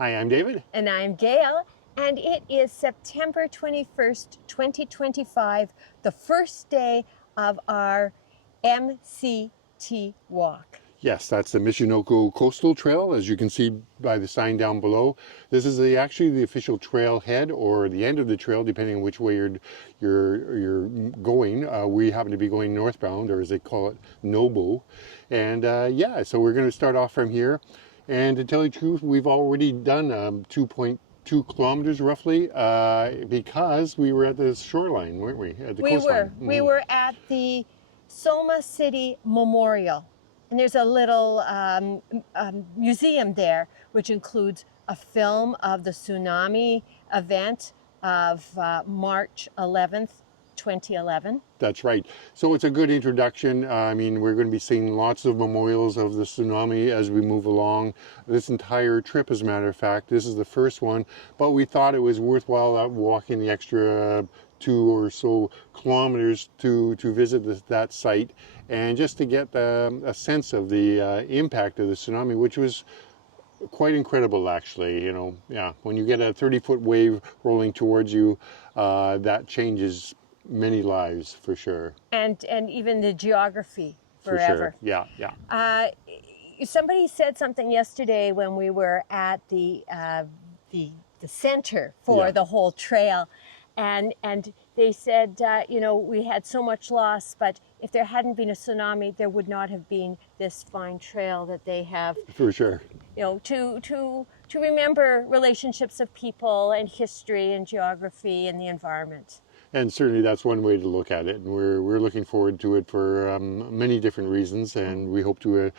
Hi, I'm David. And I'm Gail, and it is September 21st, 2025, the first day of our MCT walk. Yes, that's the Michinoku Coastal Trail, as you can see by the sign down below. This is actually the official trailhead, or the end of the trail, depending on which way you're going. We happen to be going northbound, or as they call it, NOBO. And yeah, so we're going to start off from here. And to tell you the truth, we've already done 2.2 kilometers roughly, because we were at the shoreline, weren't we? At the coastline. We were at the Soma City Memorial. And there's a little museum there, which includes a film of the tsunami event of March 11th, 2011. That's right. So it's a good introduction. I mean, we're going to be seeing lots of memorials of the tsunami as we move along. This entire trip, as a matter of fact, this is the first one, but we thought it was worthwhile walking the extra 2 or so kilometers to visit that site, and just to get a sense of the impact of the tsunami, which was quite incredible, actually. You know, yeah, when you get a 30-foot wave rolling towards you, that changes many lives for sure. And even the geography forever. For sure. Yeah. Somebody said something yesterday when we were at the center for the whole trail, and they said, you know, we had so much loss, but if there hadn't been a tsunami, there would not have been this fine trail that they have. For sure. You know, to remember relationships of people and history and geography and the environment. And certainly that's one way to look at it, and we're looking forward to it for many different reasons, and we hope to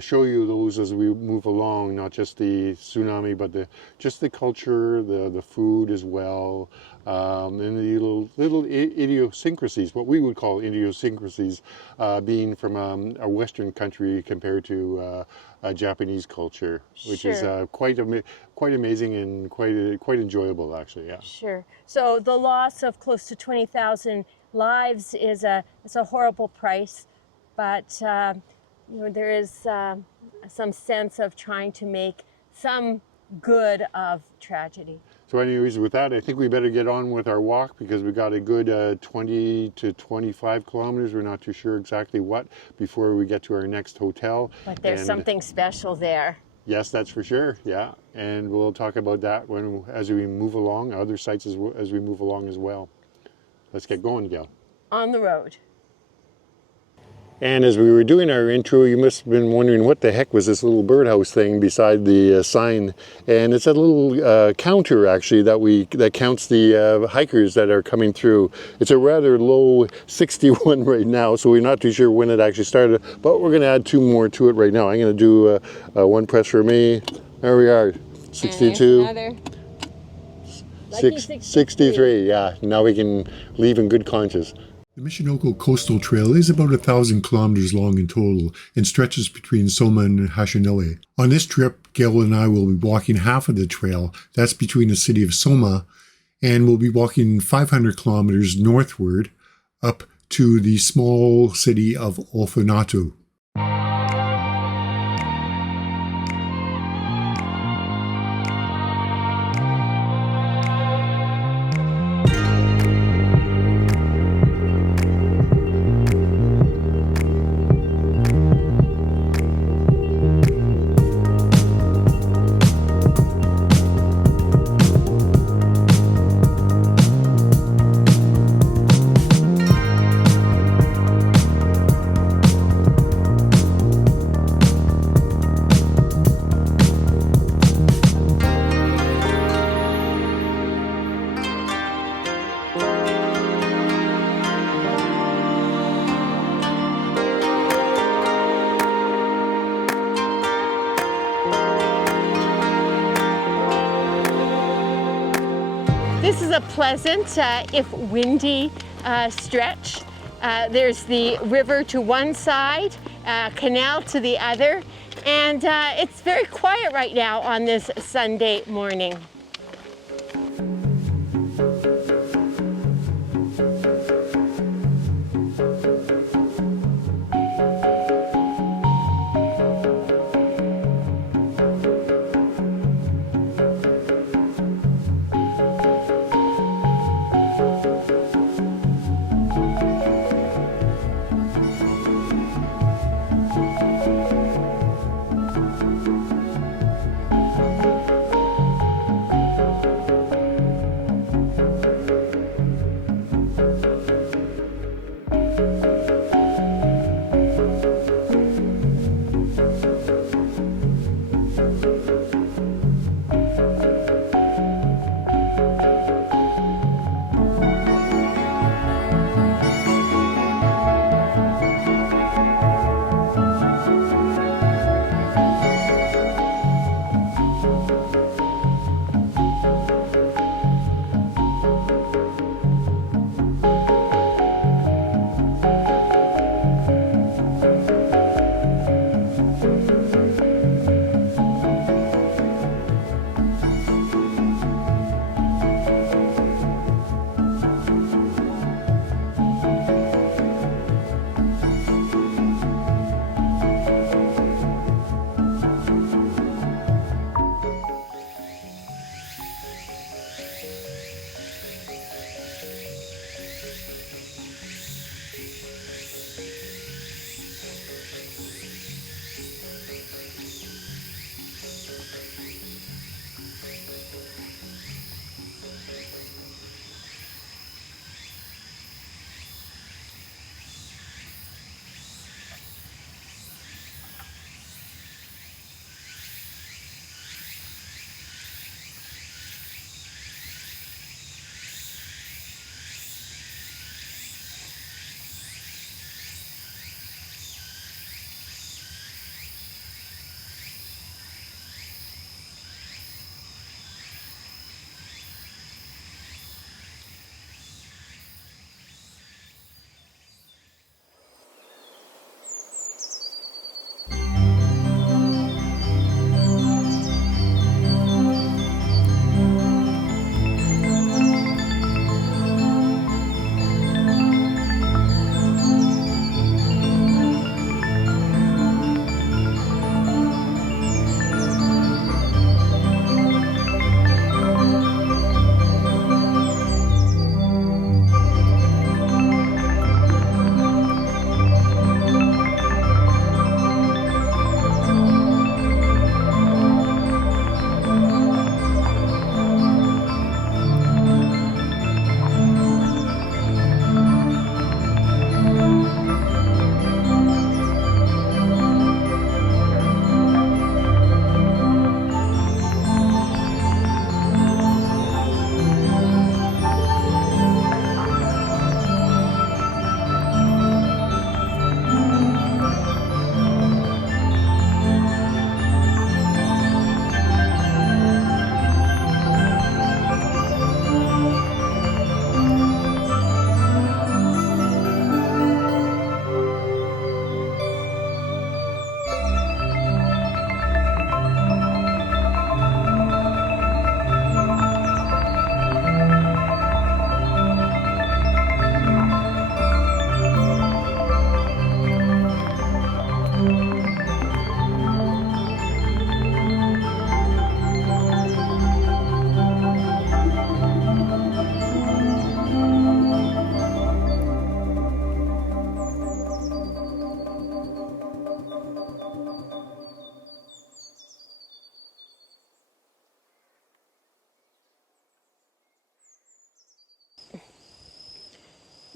show you those as we move along, not just the tsunami, but just the culture, the food as well, and the little idiosyncrasies, what we would call idiosyncrasies, being from a Western country compared to a Japanese culture, which is quite amazing and quite enjoyable, actually. Yeah. Sure. So the loss of close to 20,000 lives is a horrible price, but you know, there is some sense of trying to make some good of tragedy. So anyways, with that, I think we better get on with our walk, because we got a good 20 to 25 kilometers. We're not too sure exactly what before we get to our next hotel. But there's something special there. Yes, that's for sure. Yeah, and we'll talk about that as we move along, other sites as we move along as well. Let's get going, Gail. On the road. And as we were doing our intro, you must have been wondering what the heck was this little birdhouse thing beside the sign. And it's a little counter, actually, that counts the hikers that are coming through. It's a rather low 61 right now, so we're not too sure when it actually started, but we're going to add 2 more to it right now. I'm going to do one press for me. There we are, 62. 63, yeah. Now we can leave in good conscience. The Michinoku Coastal Trail is about 1,000 kilometers long in total and stretches between Soma and Hashinoe. On this trip, Gail and I will be walking half of the trail. That's between the city of Soma, and we'll be walking 500 kilometers northward up to the small city of Ofunato. This is a pleasant, if windy, stretch. There's the river to one side, canal to the other, and it's very quiet right now on this Sunday morning.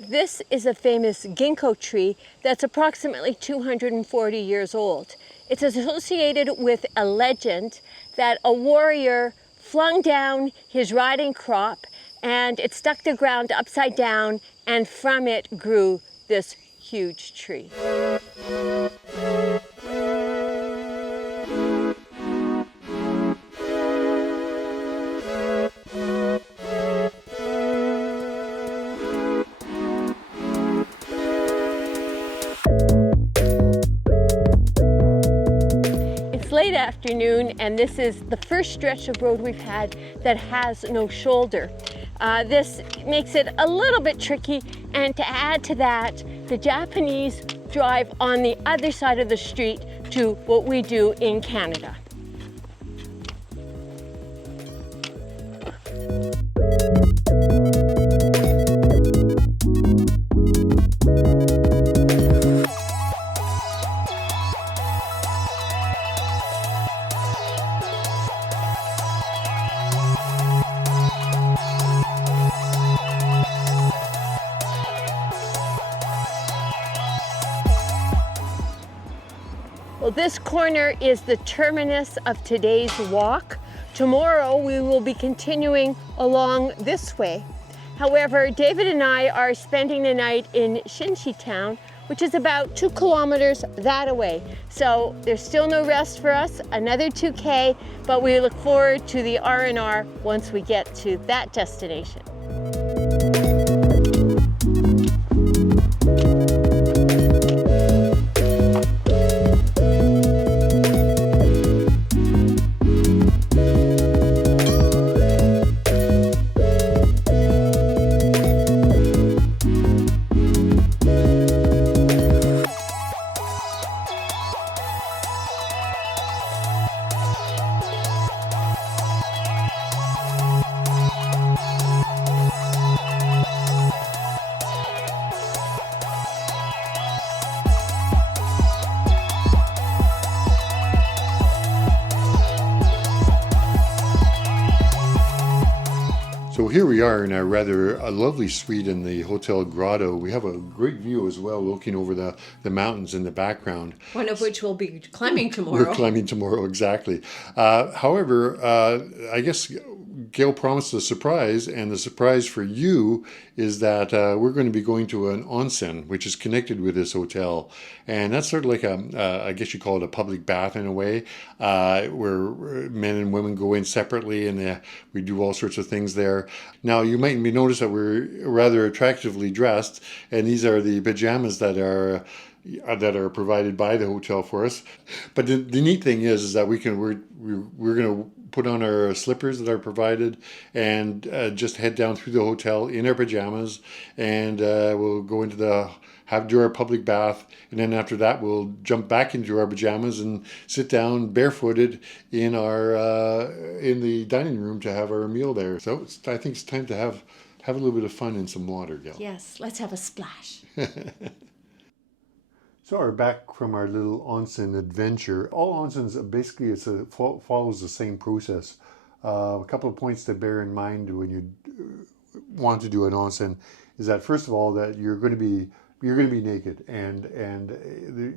This is a famous ginkgo tree that's approximately 240 years old. It's associated with a legend that a warrior flung down his riding crop and it stuck the ground upside down, and from it grew this huge tree. Late afternoon, and this is the first stretch of road we've had that has no shoulder. This makes it a little bit tricky, and to add to that, the Japanese drive on the other side of the street to what we do in Canada. Well, this corner is the terminus of today's walk. Tomorrow we will be continuing along this way. However, David and I are spending the night in Shinchi town, which is about 2 kilometers that away. So there's still no rest for us, another 2K, but we look forward to the R&R once we get to that destination. So here we are in a lovely suite in the Hotel Grotto. We have a great view as well, looking over the mountains in the background. One of which we'll be climbing tomorrow. We're climbing tomorrow, exactly. However, I guess Gail promised a surprise, and the surprise for you is that we're going to be going to an onsen, which is connected with this hotel. And that's sort of like I guess you call it a public bath in a way, where men and women go in separately, and we do all sorts of things there. Now, you might notice that we're rather attractively dressed, and these are the pajamas that are provided by the hotel for us. But the neat thing is that we're going to put on our slippers that are provided and just head down through the hotel in our pajamas, and we'll go into do our public bath, and then after that we'll jump back into our pajamas and sit down barefooted in the dining room to have our meal there. So I think it's time to have a little bit of fun in some water, Gil. Yes, let's have a splash. So we're back from our little onsen adventure. All onsens, basically, follows the same process. A couple of points to bear in mind when you want to do an onsen is that, first of all, that you're going to be naked, and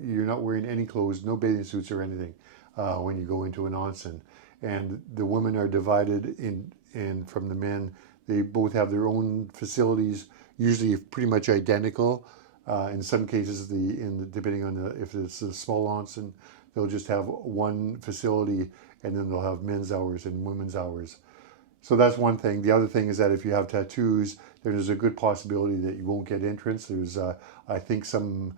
you're not wearing any clothes, no bathing suits or anything when you go into an onsen. And the women are divided in from the men. They both have their own facilities, usually pretty much identical. In some cases, depending on if it's a small onsen, they'll just have one facility, and then they'll have men's hours and women's hours. So that's one thing. The other thing is that if you have tattoos, there's a good possibility that you won't get entrance. There's, I think, some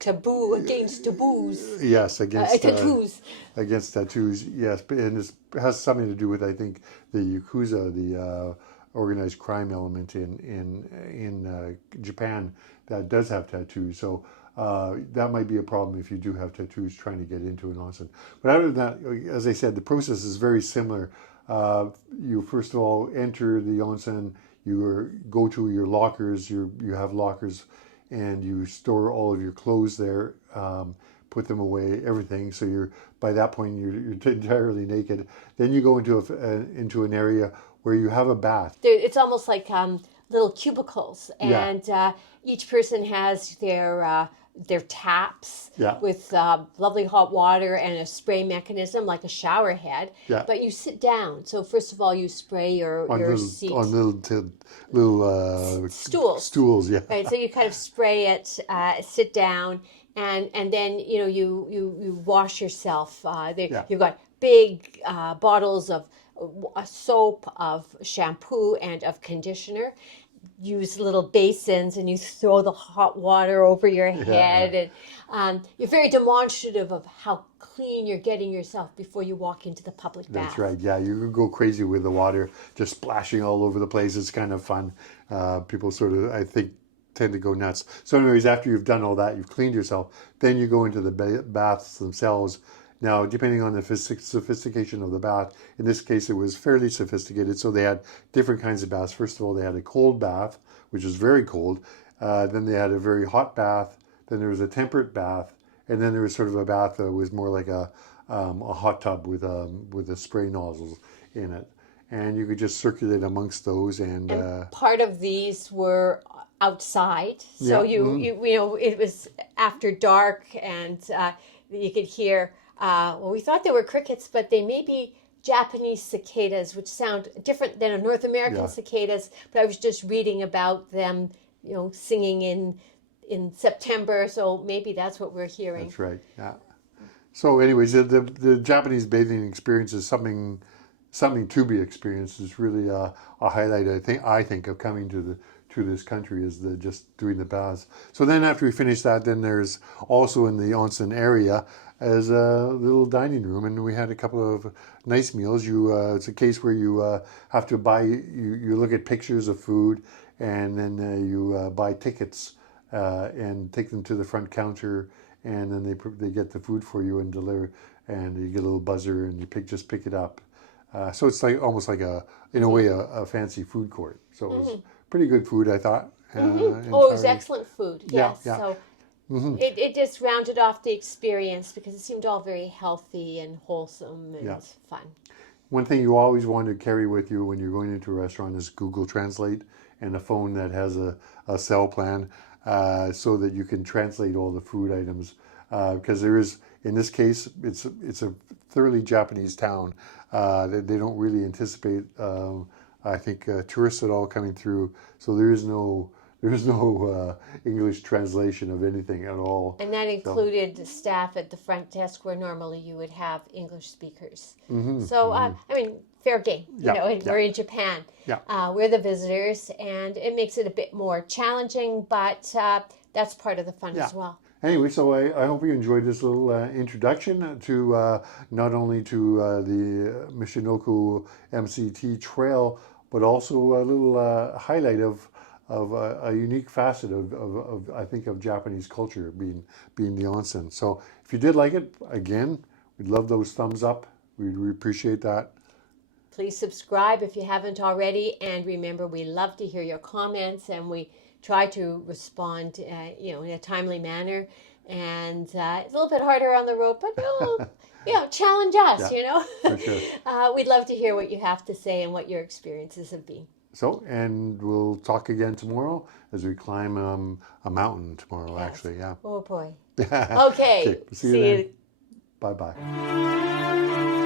taboo against taboos. Yes, against tattoos. Against tattoos. Yes, and this has something to do with, I think, the Yakuza, the organized crime element in Japan that does have tattoos. So that might be a problem if you do have tattoos trying to get into an onsen. But other than that, as I said, the process is very similar. You first of all enter the onsen. You go to your lockers. You have lockers, and you store all of your clothes there. Put them away, everything. So by that point you're entirely naked. Then you go into an area where you have a bath. It's almost like little cubicles, and each person has their taps with lovely hot water and a spray mechanism like a shower head. Yeah. But you sit down. So first of all, you spray your seat on little stools. Stools, yeah. Right. So you kind of spray it, sit down, and then you wash yourself. You've got big bottles of soap, of shampoo, and of conditioner. Use little basins, and you throw the hot water over your head, and you're very demonstrative of how clean you're getting yourself before you walk into the public bath. That's right. Yeah, you can go crazy with the water, just splashing all over the place. It's kind of fun. People sort of, I think, tend to go nuts. So anyways, after you've done all that, you've cleaned yourself, then you go into the baths themselves. Now, depending on the sophistication of the bath, in this case, it was fairly sophisticated. So they had different kinds of baths. First of all, they had a cold bath, which was very cold. Then they had a very hot bath. Then there was a temperate bath. And then there was sort of a bath that was more like a hot tub with a spray nozzle in it. And you could just circulate amongst those. And part of these were outside. So it was after dark, and you could hear... we thought they were crickets, but they may be Japanese cicadas, which sound different than a North American cicadas. But I was just reading about them, singing in September. So maybe that's what we're hearing. That's right. Yeah. So, anyways, the Japanese bathing experience is something to be experienced. It's really a highlight. I think of coming to this country is just doing the baths. So then after we finish that, then there's also in the onsen area as a little dining room, and we had a couple of nice meals. It's a case where you have to buy. You look at pictures of food, and then you buy tickets and take them to the front counter, and then they get the food for you and deliver, and you get a little buzzer, and you just pick it up. So it's almost like in a way a fancy food court. So it was pretty good food, I thought. It was excellent food. Yes. Yeah. So it just rounded off the experience because it seemed all very healthy and wholesome and fun. One thing you always want to carry with you when you're going into a restaurant is Google Translate and a phone that has a cell plan so that you can translate all the food items. Because there is, in this case, it's a thoroughly Japanese town. They don't really anticipate, I think, tourists at all coming through. So there's no English translation of anything at all. And that included the staff at the front desk where normally you would have English speakers. I mean, fair game. We're in Japan. We're the visitors, and it makes it a bit more challenging, but that's part of the fun as well. Anyway, so I hope you enjoyed this little introduction to not only to the Michinoku MCT Trail, but also a little highlight of a unique facet of I think of Japanese culture being the onsen. So if you did like it, again, we'd love those thumbs up. We'd appreciate that. Please subscribe if you haven't already, and remember, we love to hear your comments, and we try to respond, in a timely manner. And it's a little bit harder on the road, but challenge us. For sure. We'd love to hear what you have to say and what your experiences have been. So, and we'll talk again tomorrow as we climb a mountain tomorrow. Yes. Actually, yeah. Oh boy. Okay. See you then. Bye bye.